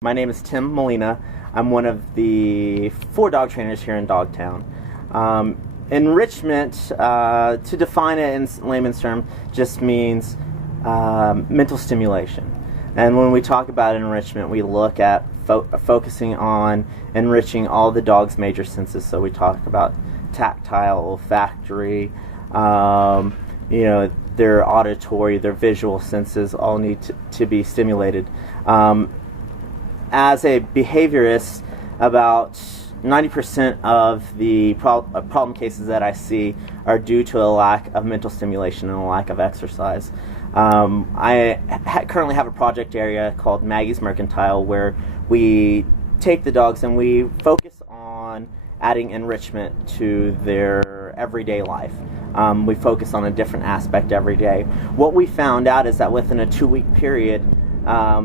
My name is Tim Molina. I'm one of the 4 dog trainers here in Dogtown. Enrichment, to define it in layman's terms, just means mental stimulation. And when we talk about enrichment, we look at focusing on enriching all the dog's major senses. So we talk about tactile, olfactory, their auditory, their visual senses all need to be stimulated. As a behaviorist, about 90% of the problem cases that I see are due to a lack of mental stimulation and a lack of exercise. I currently have a project area called Maggie's Mercantile where we take the dogs and we focus on adding enrichment to their everyday life. We focus on a different aspect every day. What we found out is that within a 2-week period,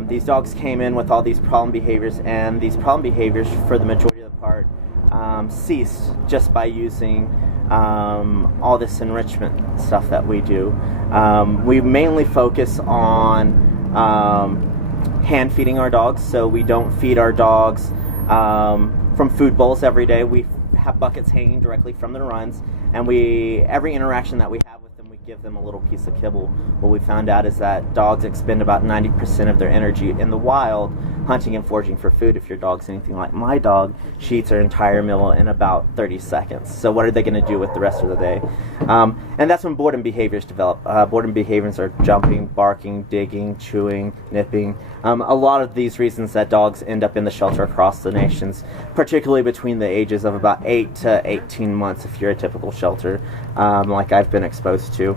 these dogs came in with all these problem behaviors, and these problem behaviors, for the majority of the part, ceased just by using all this enrichment stuff that we do. We mainly focus on hand feeding our dogs, so we don't feed our dogs from food bowls every day. We have buckets hanging directly from the runs, and every interaction that we have with them, we give them a little piece of kibble. What we found out is that dogs expend about 90% of their energy in the wild hunting and foraging for food. If your dog's anything like my dog, she eats her entire meal in about 30 seconds. So what are they going to do with the rest of the day? And that's when boredom behaviors develop. Boredom behaviors are jumping, barking, digging, chewing, nipping. A lot of these reasons that dogs end up in the shelter across the nations, particularly between the ages of about 8 to 18 months if you're a typical shelter, like I've been exposed to.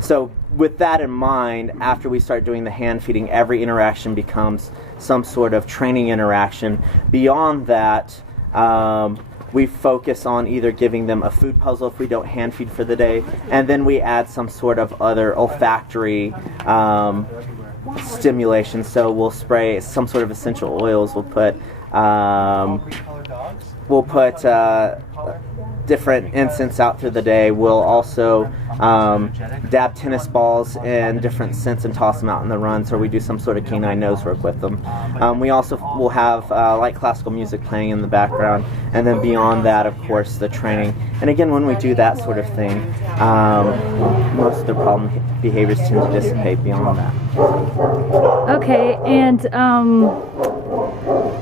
So with that in mind, after we start doing the hand feeding, every interaction becomes some sort of training interaction. Beyond that, we focus on either giving them a food puzzle if we don't hand feed for the day, and then we add some sort of other olfactory stimulation. So we'll spray some sort of essential oils. We'll put different incense out through the day. We'll also dab tennis balls in different scents and toss them out in the runs, or we do some sort of canine nose work with them. We also will have light classical music playing in the background, and then beyond that, of course, the training. And again, when we do that sort of thing, most of the problem behaviors tend to dissipate beyond that. Okay, and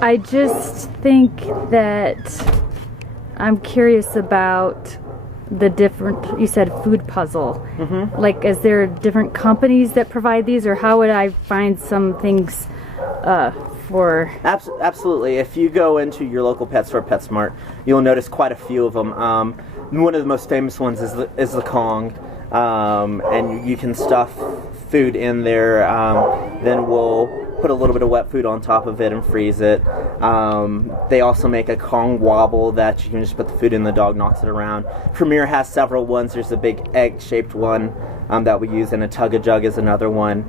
I just think that I'm curious about the different, you said food puzzle. Mm-hmm. Like, is there different companies that provide these, or how would I find some things for? Absolutely. If you go into your local pet store, PetSmart, you'll notice quite a few of them. One of the most famous ones is the Kong, and you can stuff food in there. Then we'll put a little bit of wet food on top of it and freeze it. They also make a Kong wobble that you can just put the food in, the dog knocks it around. Premier has several ones. There's a big egg-shaped one that we use, and a Tug-a-Jug is another one.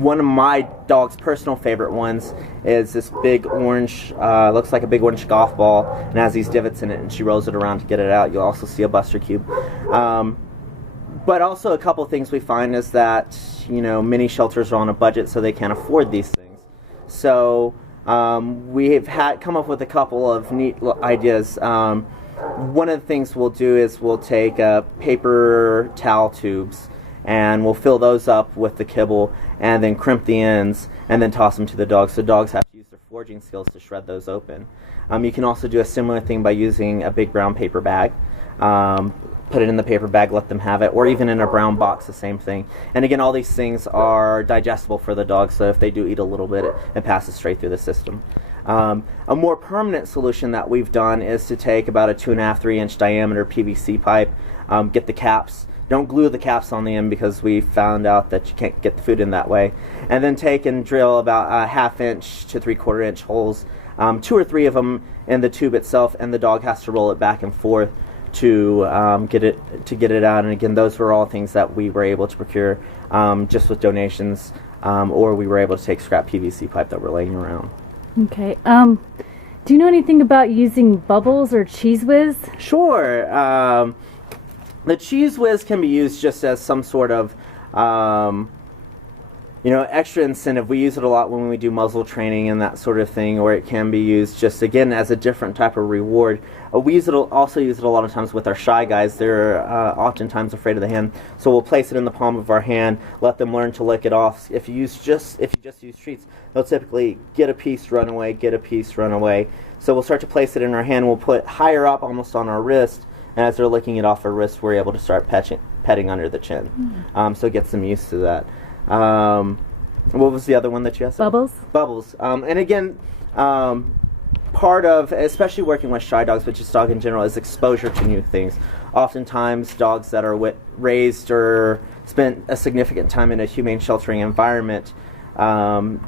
One of my dog's personal favorite ones is this big orange, looks like a big orange golf ball, and has these divots in it, and she rolls it around to get it out. You'll also see a Buster Cube. But also a couple things we find is that, many shelters are on a budget, so they can't afford these things. So we've come up with a couple of neat ideas. One of the things we'll do is we'll take paper towel tubes, and we'll fill those up with the kibble, and then crimp the ends, and then toss them to the dogs. So dogs have to use their foraging skills to shred those open. You can also do a similar thing by using a big brown paper bag. Put it in the paper bag, let them have it, or even in a brown box, the same thing. And again, all these things are digestible for the dog, so if they do eat a little bit, it passes straight through the system. A more permanent solution that we've done is to take about a 2.5, 3-inch diameter PVC pipe, get the caps. Don't glue the caps on the end because we found out that you can't get the food in that way. And then take and drill about a 1/2-inch to 3/4-inch holes, 2 or 3 of them in the tube itself, and the dog has to roll it back and forth to get it out. And again, those were all things that we were able to procure just with donations, or we were able to take scrap PVC pipe that were laying around. Okay. Do you know anything about using bubbles or Cheese Whiz? Sure. The Cheese Whiz can be used just as some sort of extra incentive. We use it a lot when we do muzzle training and that sort of thing, or it can be used just, again, as a different type of reward. We also use it a lot of times with our shy guys. They're oftentimes afraid of the hand, so we'll place it in the palm of our hand, let them learn to lick it off. If you just use treats, they'll typically get a piece, run away, get a piece, run away. So we'll start to place it in our hand. We'll put higher up, almost on our wrist, and as they're licking it off our wrist, we're able to start petting under the chin. So it gets them used to that. What was the other one that you asked? Bubbles. Bubbles. And again, part of, especially working with shy dogs, but just dog in general, is exposure to new things. Oftentimes, dogs that are raised or spent a significant time in a humane sheltering environment,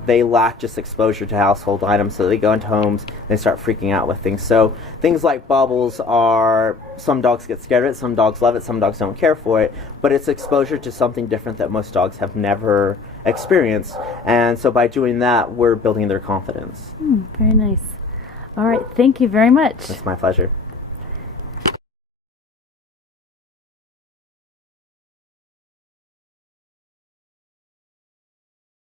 they lack just exposure to household items, so they go into homes and they start freaking out with things. So things like bubbles are, some dogs get scared of it, some dogs love it, some dogs don't care for it, but it's exposure to something different that most dogs have never experienced, and so by doing that, we're building their confidence. Very nice. All right, thank you very much. It's my pleasure.